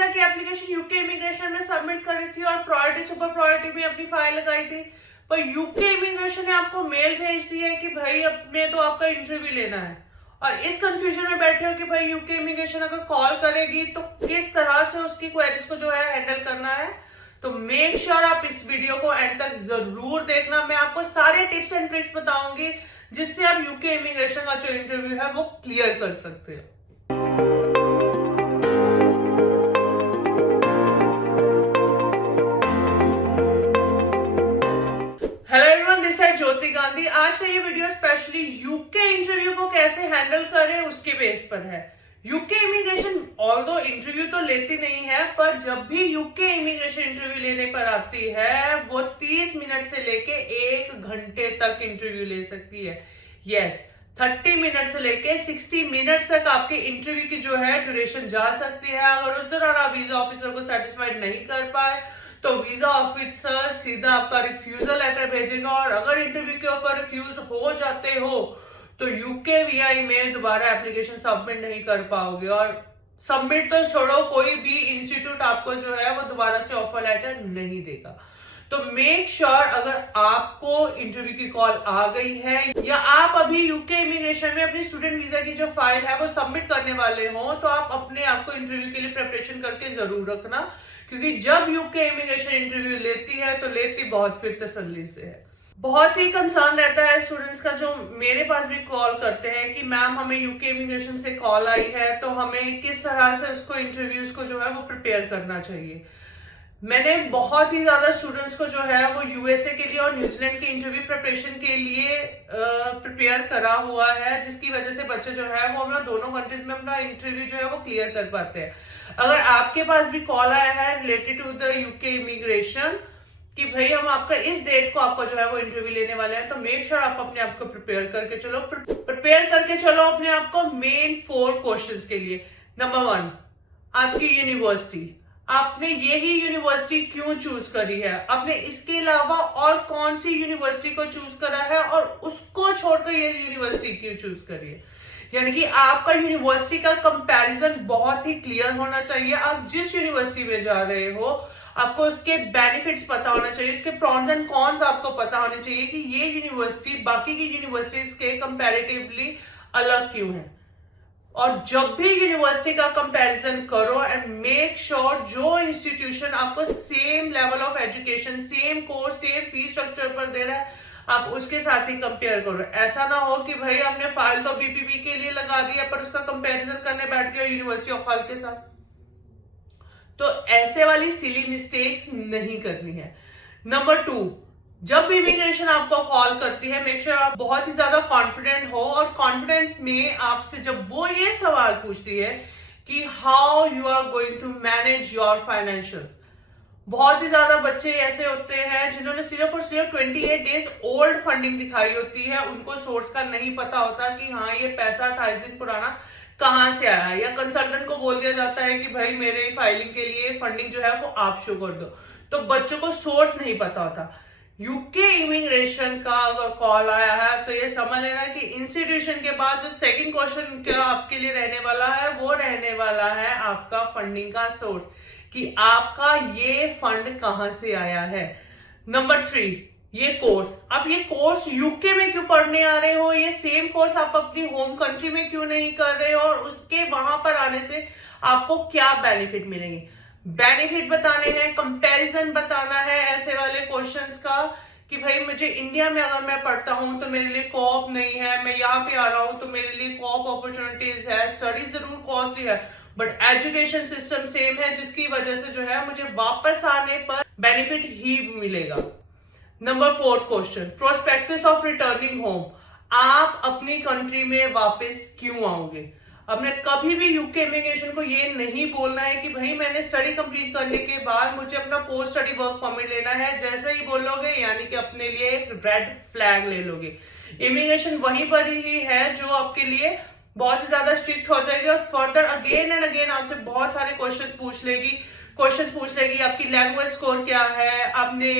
Visa की application UK immigration में submit करी थी और प्रायोरिटी सुपर प्रायोरिटी में अपनी फाइल लगाई थी, पर यूके इमिग्रेशन ने आपको मेल भेज दिया है कि भाई अब में तो आपका इंटरव्यू लेना है, और इस कंफ्यूजन में बैठे हो कि भाई यूके इमिग्रेशन अगर कॉल करेगी तो किस तरह से उसकी क्वेरीज को जो है हैंडल करना है। तो मेक श्योर आप इस वीडियो को एंड तक जरूर देखना। मैं आपको सारे टिप्स एंड ट्रिक्स बताऊंगी जिससे आप यूके इमिग्रेशन का जो इंटरव्यू है वो क्लियर कर सकते हो। हेलो एवरीवन, दिस है ज्योति गांधी। आज का ये वीडियो स्पेशली यूके इंटरव्यू को कैसे हैंडल करें उसके बेस पर है। यूके इमिग्रेशन ऑल्दो इंटरव्यू तो लेती नहीं है, पर जब भी यूके इमिग्रेशन इंटरव्यू लेने पर आती है वो 30 मिनट से लेके 1 घंटे तक इंटरव्यू ले सकती है। यस, 30 मिनट से लेके 60 मिनट तक आपके इंटरव्यू की जो है ड्यूरेशन जा सकती है। अगर उस दौरान आप वीजा ऑफिसर को सेटिस्फाइड नहीं कर पाए तो वीजा ऑफिसर सीधा आपका रिफ्यूजल लेटर भेजेगा, और अगर इंटरव्यू के ऊपर रिफ्यूज हो जाते हो तो यूके वीआई में दोबारा एप्लीकेशन सबमिट नहीं कर पाओगे। और सबमिट तो छोड़ो, कोई भी इंस्टीट्यूट आपको जो है वो दोबारा से ऑफर लेटर नहीं देगा। तो मेक श्योर अगर आपको इंटरव्यू की कॉल आ गई है या आप अभी यूके इमिग्रेशन में अपनी स्टूडेंट वीजा की जो फाइल है वो सबमिट करने वाले हो, तो आप अपने आप को इंटरव्यू के लिए प्रिपरेशन करके जरूर रखना, क्योंकि जब यूके इमिग्रेशन इंटरव्यू लेती है तो लेती बहुत फिर तसल्ली से है। बहुत ही कंसर्न रहता है स्टूडेंट्स का जो मेरे पास भी कॉल करते हैं कि मैम हमें यूके इमिग्रेशन से कॉल आई है तो हमें किस तरह से उसको इंटरव्यूज को जो है वो प्रिपेयर करना चाहिए। मैंने बहुत ही ज्यादा स्टूडेंट्स को जो है वो यूएसए के लिए और न्यूजीलैंड के इंटरव्यू प्रिपरेशन के लिए प्रिपेयर करा हुआ है, जिसकी वजह से बच्चे जो है वो अपना दोनों कंट्रीज में अपना इंटरव्यू जो है वो क्लियर कर पाते हैं। अगर आपके पास भी कॉल आया है related to the UK immigration कि भाई हम आपका इस डेट को आपका जो है वो इंटरव्यू लेने वाले हैं, तो मेक श्योर आप अपने आप को प्रिपेयर करके चलो अपने आप को मेन 4 क्वेश्चंस के लिए। नंबर 1, आपकी यूनिवर्सिटी, आपने यही यूनिवर्सिटी क्यों चूज करी है, आपने इसके अलावा और कौन सी यूनिवर्सिटी को चूज करा है और उसको छोड़कर ये यूनिवर्सिटी क्यों चूज करी है। यानी कि आपका यूनिवर्सिटी का कंपैरिजन बहुत ही क्लियर होना चाहिए। आप जिस यूनिवर्सिटी में जा रहे हो आपको उसके बेनिफिट्स पता होना चाहिए, उसके प्रॉन्स एंड कॉन्स आपको पता होने चाहिए कि ये यूनिवर्सिटी बाकी की यूनिवर्सिटीज के कंपैरेटिवली अलग क्यों है। और जब भी यूनिवर्सिटी का कंपैरिजन करो एंड मेक श्योर जो इंस्टीट्यूशन आपको same level of education, same course, same fees structure पर दे रहा है आप उसके साथ ही कंपेयर करो। ऐसा ना हो कि भाई आपने फाइल तो बीपीपी के लिए लगा दिया पर उसका कंपैरिजन करने बैठ गए यूनिवर्सिटी ऑफ हल के साथ। तो ऐसे वाली सिली मिस्टेक्स नहीं करनी है। नंबर 2, जब भी इमिग्रेशन आपको कॉल करती है मेक श्योर आप बहुत ही ज्यादा कॉन्फिडेंट हो, और कॉन्फिडेंस में आपसे जब वो ये सवाल पूछती है कि how you are going to manage your financials. बहुत ही ज्यादा बच्चे ऐसे होते हैं जिन्होंने सिर्फ और सिर्फ 28 डेज ओल्ड फंडिंग दिखाई होती है, उनको सोर्स का नहीं पता होता कि हाँ ये पैसा 28 दिन पुराना कहां से आया, या कंसल्टेंट को बोल दिया जाता है कि भाई मेरे फाइलिंग के लिए फंडिंग जो है वो आप शो कर दो। तो बच्चों को सोर्स नहीं पता होता। यूके इमिग्रेशन का अगर कॉल आया है तो ये समझ लेना कि इंस्टीट्यूशन के बाद जो सेकंड क्वेश्चन क्या आपके लिए रहने वाला है वो रहने वाला है आपका फंडिंग का सोर्स, कि आपका ये फंड कहां से आया है। नंबर 3, ये कोर्स, आप ये कोर्स यूके में क्यों पढ़ने आ रहे हो, ये सेम कोर्स आप अपनी होम कंट्री में क्यों नहीं कर रहे हो, और उसके वहां पर आने से आपको क्या बेनिफिट मिलेंगे। बेनिफिट बताने हैं, कंपैरिजन बताना है ऐसे वाले क्वेश्चंस का कि भाई मुझे इंडिया में अगर मैं पढ़ता हूं तो मेरे लिए कोऑप नहीं है, मैं यहाँ पे आ रहा हूं तो मेरे लिए कोऑप अपॉर्चुनिटीज है, स्टडी जरूर कॉस्टली है बट एजुकेशन सिस्टम सेम है, जिसकी वजह से जो है मुझे वापस आने पर बेनिफिट ही मिलेगा। Number 4 question, prospectus of returning home, आप अपनी कंट्री में वापस क्यों आओगे। हमने कभी भी यूके इमिग्रेशन को ये नहीं बोलना है कि भाई मैंने स्टडी कंप्लीट करने के बाद मुझे अपना पोस्ट स्टडी वर्क परमिट लेना है। जैसे ही बोलोगे यानी कि अपने लिए एक रेड फ्लैग ले लोगे। इमिग्रेशन वहीं पर ही है जो आपके लिए बहुत ही ज्यादा स्ट्रिक्ट हो जाएगी और फर्दर अगेन एंड अगेन आपसे बहुत सारे क्वेश्चन पूछ लेगी आपकी लैंग्वेज स्कोर क्या है, आपने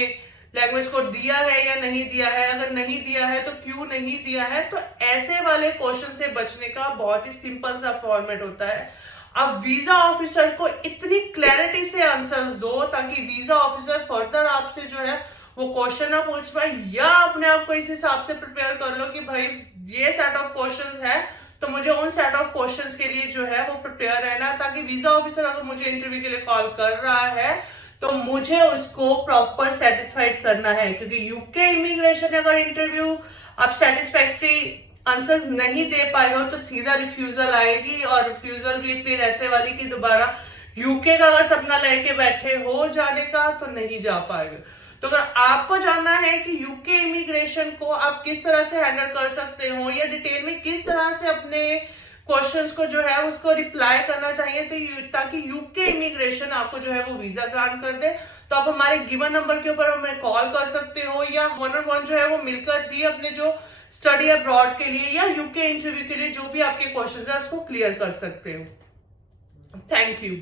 लैंग्वेज को दिया है या नहीं दिया है, अगर नहीं दिया है तो क्यों नहीं दिया है। तो ऐसे वाले क्वेश्चन से बचने का बहुत ही सिंपल सा फॉर्मेट होता है। आप वीजा ऑफिसर को इतनी क्लैरिटी से आंसर्स दो ताकि वीजा ऑफिसर फर्दर आपसे जो है वो क्वेश्चन ना पूछ पाए, या अपने आप को इस हिसाब से प्रिपेयर कर लो कि भाई ये सेट ऑफ क्वेश्चंस है तो मुझे उन सेट ऑफ क्वेश्चंस के लिए जो है वो प्रिपेयर रहना, ताकि वीजा ऑफिसर अगर मुझे इंटरव्यू के लिए कॉल कर रहा है तो मुझे उसको प्रॉपर सेटिस्फाइड करना है। क्योंकि यूके इमिग्रेशन अगर इंटरव्यू आप सेटिस्फैक्ट्री आंसर्स नहीं दे पाए हो तो सीधा रिफ्यूजल आएगी, और रिफ्यूजल भी फिर ऐसे वाली कि दोबारा यूके का अगर सपना लेके बैठे हो जाने का तो नहीं जा पाएगा। तो अगर आपको जानना है कि यूके इमिग्रेशन को आप किस तरह से हैंडल कर सकते हो या डिटेल में किस तरह से अपने क्वेश्चंस को जो है उसको रिप्लाई करना चाहिए तो ताकि यूके इमिग्रेशन आपको जो है वो वीजा ग्रांट कर दे, तो आप हमारे गिवन नंबर के ऊपर हमें कॉल कर सकते हो या 1-on-1 जो है वो मिलकर भी अपने जो स्टडी अब्रॉड के लिए या यूके इंटरव्यू के लिए जो भी आपके क्वेश्चंस है उसको क्लियर कर सकते हो। Thank you.